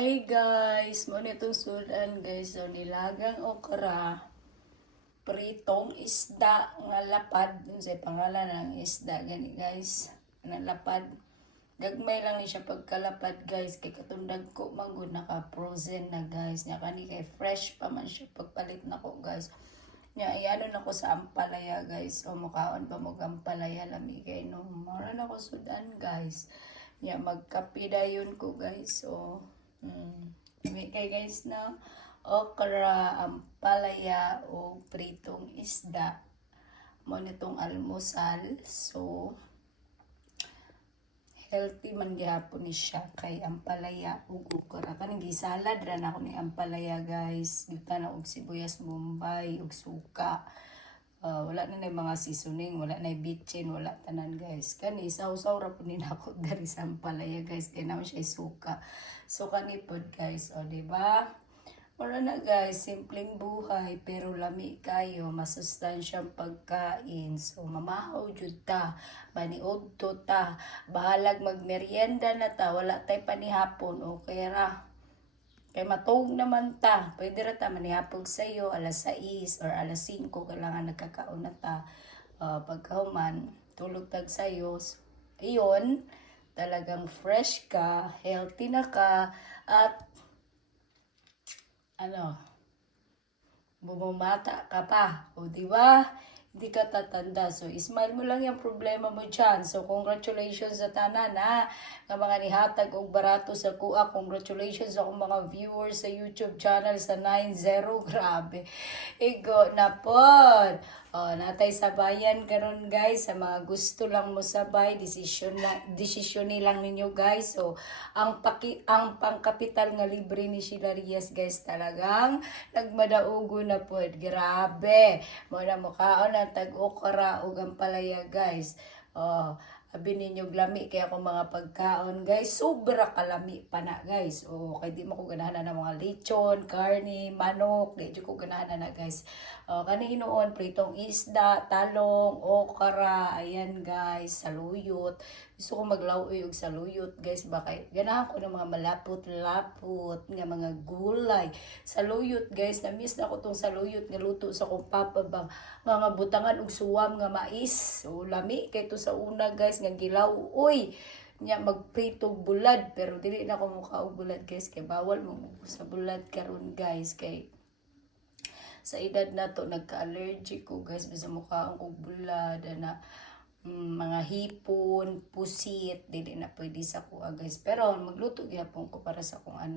Hi guys, mo nitong sudan guys, so nilagang okra, pritong isda nga lapad, dun sa pangalan ng isda gani guys, nga lapad. Gagmay lang ni siya pagkalapad guys, kay katundag ko manggod naka frozen na guys, nya kani kay fresh pa man siya pagpalit nako guys. Nya iano nako sa ampalaya guys, o mukaon pa mo ampalaya lami kay no, mara nako sudan guys. Nya magkape dayon ko guys, so kay guys na okra, ampalaya o pritong isda mo nitong almusal. So healthy man gyapon ni siya kay ampalaya ug okra kaning gisalad ra na ako ni ampalaya guys, gitan og sibuyas bombay ug suka. Wala na mga seasoning, wala na bitchin, wala tanan guys. Kani sausaw ra po nina ako dari sa ampalaya guys, kay naman siya suka. So kani pod guys, o diba? Wala na guys, simpleng buhay pero lami kayo, masustansyang pagkain. So mamahaw jud ta, maniod to ta, bahalag magmerienda na ta, wala tay panihapon, okay ra. Kay matog naman ta, pwede ra ta manihapog sa'yo, alas 6 or alas 5, kailangan nagkakaon na ta. Pagkahuman, tulog tag sa'yo. Iyon, talagang fresh ka, healthy na ka, at bumumata ka pa. O diba? Hindi ka tatanda. So, ismile mo lang yung problema mo dyan. So, congratulations sa tanan ha. Nga mga nihatag og barato sa kuha. Congratulations sa akong mga viewers sa YouTube channel sa 90. Grabe. Igo na pod. Natay sabayan karon guys, sa mga gusto lang mo sabay, desisyon nilang ninyo guys. So, ang pangkapital nga libre ni Sheila Reyes guys, talagang nagmadaugo na pod. Grabe. Muna mukhaon ang tag-okra ug ampalaya guys. Abi ninyo glami kaya akong mga pagkaon guys, sobra kalami pa na guys. Kay di mo ko ganahan na mga lechon, karni, manok, di ko ganahan na guys. Kani hinoon pritong isda, talong, okra, ayan guys, saluyot. Gusto ko maglaoy og saluyot guys, bakay ganahan ko ng mga malapot-lapot nga mga gulay. Saluyot guys, na-miss na ko tong saluyot nga luto sa kong papa bang mga butangan og suwam nga mais. So lami kay to sa una guys nga gilaw. Uy, nya magpritog bulad pero dili na ko mukha og bulad guys, kay bawal mo sa bulad karon guys, kay sa edad na to nagka-allergic ko guys bisa mukha og bulad na mga hipon, pusit, dili na pwede sa kuha guys. Pero magluto gyapon ko para sa akong anak.